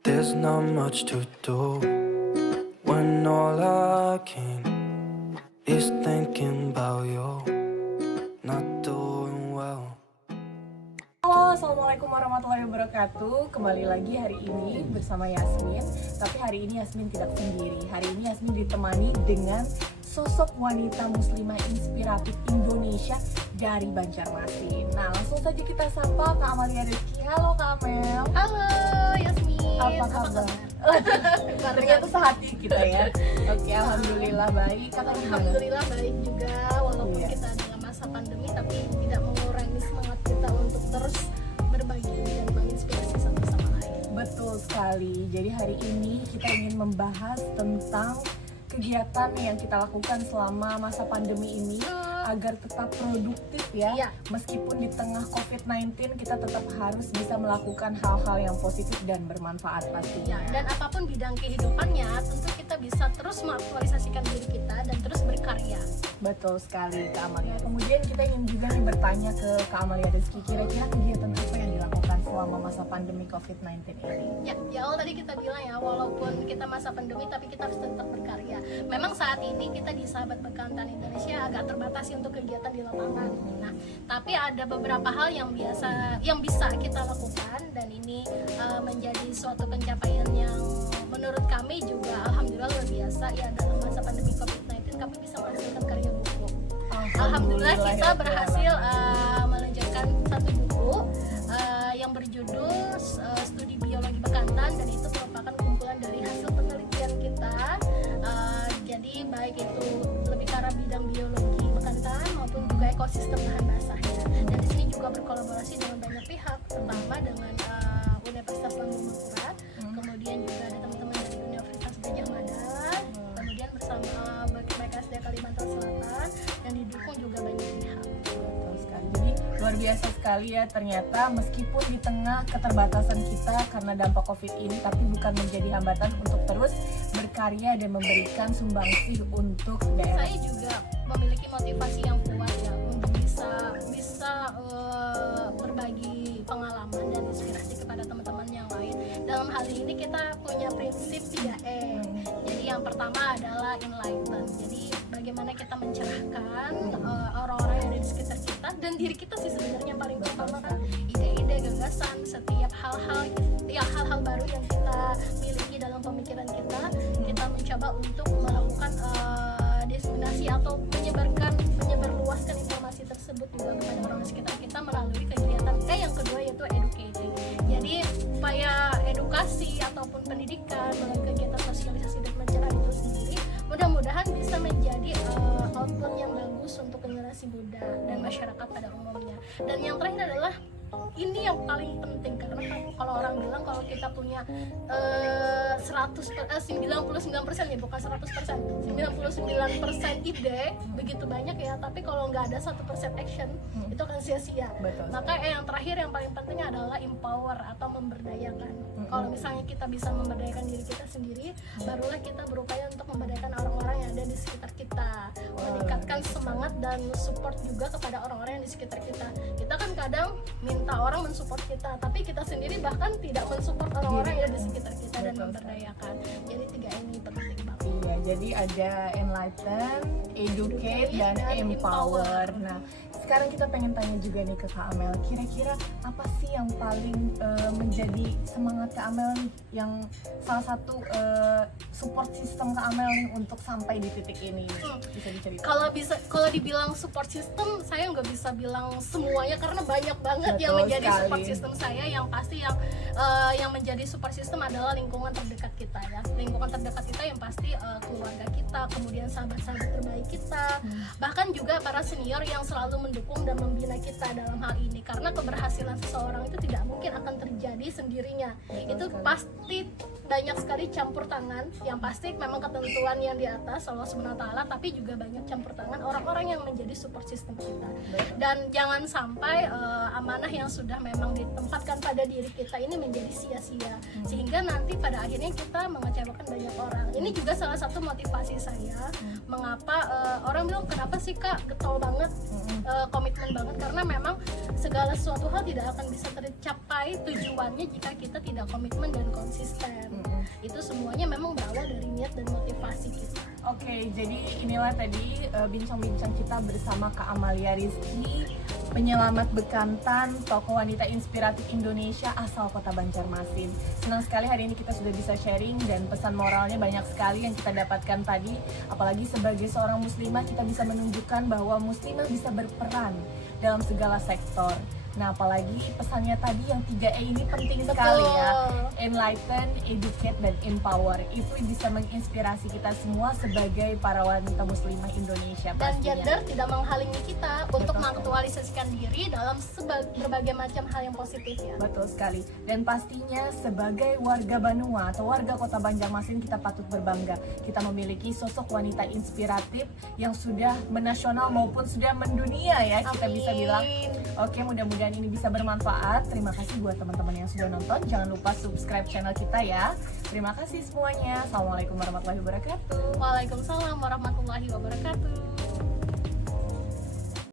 There's not much to do when all I can is thinking about you not doing well. Halo, assalamualaikum warahmatullahi wabarakatuh. Kembali lagi hari ini bersama Yasmin. Tapi hari ini Yasmin tidak sendiri. Hari ini Yasmin ditemani dengan sosok wanita muslimah inspiratif Indonesia dari Banjarmasin. Nah, langsung saja kita sapa Kak Amalia Rizky. Halo Kak Amel. Halo Yasmin. Apa kabar? Ternyata sehati kita ya. Oke, alhamdulillah baik. Kakak gimana? Alhamdulillah baik juga, walaupun Iya. kita dalam masa pandemi tapi tidak mengurangi semangat kita untuk terus berbagi dan menginspirasi satu sama lain. Betul sekali. Jadi hari ini kita ingin membahas tentang kegiatan yang kita lakukan selama masa pandemi ini agar tetap produktif ya. Iya. Meskipun di tengah COVID-19 kita tetap harus bisa melakukan hal-hal yang positif dan bermanfaat pastinya. Ya, dan apapun bidang kehidupannya, tentu kita bisa terus mengaktualisasikan diri kita dan terus berkarya. Betul sekali Kak Amalia. Kemudian kita ingin juga nih bertanya ke Kak Amalia Rizky, kira-kira kegiatan apa yang dilakukan selama masa pandemi COVID-19 ini? Ya Allah tadi kita bilang ya, walaupun kita masa pandemi tapi kita harus tetap berkarya. Memang saat ini kita di Sahabat Bekantan Indonesia agak terbatasi untuk kegiatan di lapangan. Nah, tapi ada beberapa hal yang bisa kita lakukan dan ini menjadi suatu pencapaian yang menurut kami juga alhamdulillah luar biasa ya. Dalam masa pandemi COVID-19 kami bisa menghasilkan karya buku. Alhamdulillah kita ya, berhasil meluncurkan satu buku yang berjudul Studi Biologi Bekantan, dan itu merupakan kumpulan dari hasil penelitian kita. Jadi baik itu lebih ke arah bidang biologi bekantan maupun juga ekosistem lahan basahnya. Dan di sini juga berkolaborasi dengan banyak pihak, terutama dengan Universitas Lambung Mangkurat, kemudian juga ada teman-teman dari Universitas Gadjah Mada, kemudian bersama BKSD Kalimantan Selatan, dan didukung juga banyak pihak. Betul sekali. Jadi luar biasa sekali ya, ternyata meskipun di tengah keterbatasan kita karena dampak COVID ini, tapi bukan menjadi hambatan untuk terus berkarya dan memberikan sumbangsih untuk daerah. Saya juga memiliki motivasi yang kuat ya untuk bisa berbagi pengalaman dan inspirasi kepada teman-teman yang lain. Dalam hal ini kita punya prinsip 3E. Jadi yang pertama adalah enlighten. Jadi bagaimana kita mencerahkan orang-orang yang ada di sekitar kita dan diri kita sih sebenarnya paling pertama kan, ide-ide, gagasan, setiap hal-hal baru yang kita miliki dalam pemikiran kita mencoba untuk melakukan diseminasi atau menyebarluaskan informasi tersebut juga kepada orang sekitar kita melalui kegiatan yang kedua yaitu educating. Jadi upaya edukasi ataupun pendidikan melalui kegiatan sosialisasi dan pencerahan itu sendiri mudah-mudahan bisa menjadi output yang bagus untuk generasi muda dan masyarakat pada umumnya. Dan yang terakhir adalah ini yang paling penting, karena kalau orang bilang kalau kita punya 99% ya, bukan 100%, 99% ide begitu banyak ya, tapi kalau nggak ada 1% action itu akan sia-sia. Betul. Maka yang terakhir yang paling penting adalah empower atau memberdayakan. Kalau misalnya kita bisa memberdayakan diri kita sendiri, barulah kita berupaya untuk memberdayakan orang-orang yang ada di sekitar kita, meningkatkan semangat dan support juga kepada orang-orang yang di sekitar kita. Kita kan kadang minta orang mensupport kita, tapi kita sendiri bahkan tidak mensupport orang-orang yang ada di sekitar kita dan memberdayakan. Jadi 3 ini penting banget. Iya, jadi ada enlighten, educate, dan empower. Nah, sekarang kita pengen tanya juga nih ke Kak Amel, kira-kira apa sih yang paling menjadi semangat Kak Amel nih, yang salah satu support system Kak Amel nih untuk sampai di titik ini? Bisa diceritakan? Kalau dibilang support system, saya nggak bisa bilang semuanya karena banyak banget Betul yang menjadi sekali. support system saya. Yang pasti yang menjadi support system adalah lingkungan terdekat kita ya. Lingkungan terdekat kita yang pasti keluarga kita, kemudian sahabat-sahabat terbaik kita, bahkan juga para senior yang selalu mendukung dan membina kita dalam hal ini. Karena keberhasilan seseorang itu tidak mungkin akan terjadi sendirinya. Itu pasti banyak sekali campur tangan. Yang pasti memang ketentuan yang di atas Allah SWT, tapi juga banyak campur tangan orang-orang yang menjadi support system kita. Dan jangan sampai amanah yang sudah memang ditempatkan pada diri kita ini menjadi sia-sia, sehingga nanti pada akhirnya kita mengecewakan banyak orang. Ini juga salah satu motivasi saya mengapa orang bilang kenapa sih Kak getol banget, komitmen banget, karena memang segala sesuatu hal tidak tidak akan bisa tercapai tujuannya jika kita tidak komitmen dan konsisten. Itu semuanya memang berawal dari niat dan motivasi kita. Oke, jadi inilah tadi bincang-bincang kita bersama Kak Amalia Rizky, penyelamat bekantan, tokoh wanita inspiratif Indonesia asal kota Banjarmasin. Senang sekali hari ini kita sudah bisa sharing dan pesan moralnya banyak sekali yang kita dapatkan tadi. Apalagi sebagai seorang muslimah kita bisa menunjukkan bahwa muslimah bisa berperan dalam segala sektor. Nah, apalagi pesannya tadi yang 3E ini penting sekali ya. Enlighten, educate, dan empower. Itu bisa menginspirasi kita semua sebagai para wanita muslimah Indonesia Dan pastinya. gender tidak menghalangi kita untuk Betul. mengaktualisasikan diri dalam berbagai macam hal yang positif ya. Betul sekali. Dan pastinya sebagai warga Banua atau warga kota Banjarmasin kita patut berbangga. Kita memiliki sosok wanita inspiratif yang sudah menasional maupun sudah mendunia ya, kita bisa bilang. Oke, mudah-mudahan ini bisa bermanfaat. Terima kasih buat teman-teman yang sudah nonton. Jangan lupa subscribe channel kita ya. Terima kasih semuanya. Assalamualaikum warahmatullahi wabarakatuh. Waalaikumsalam warahmatullahi wabarakatuh.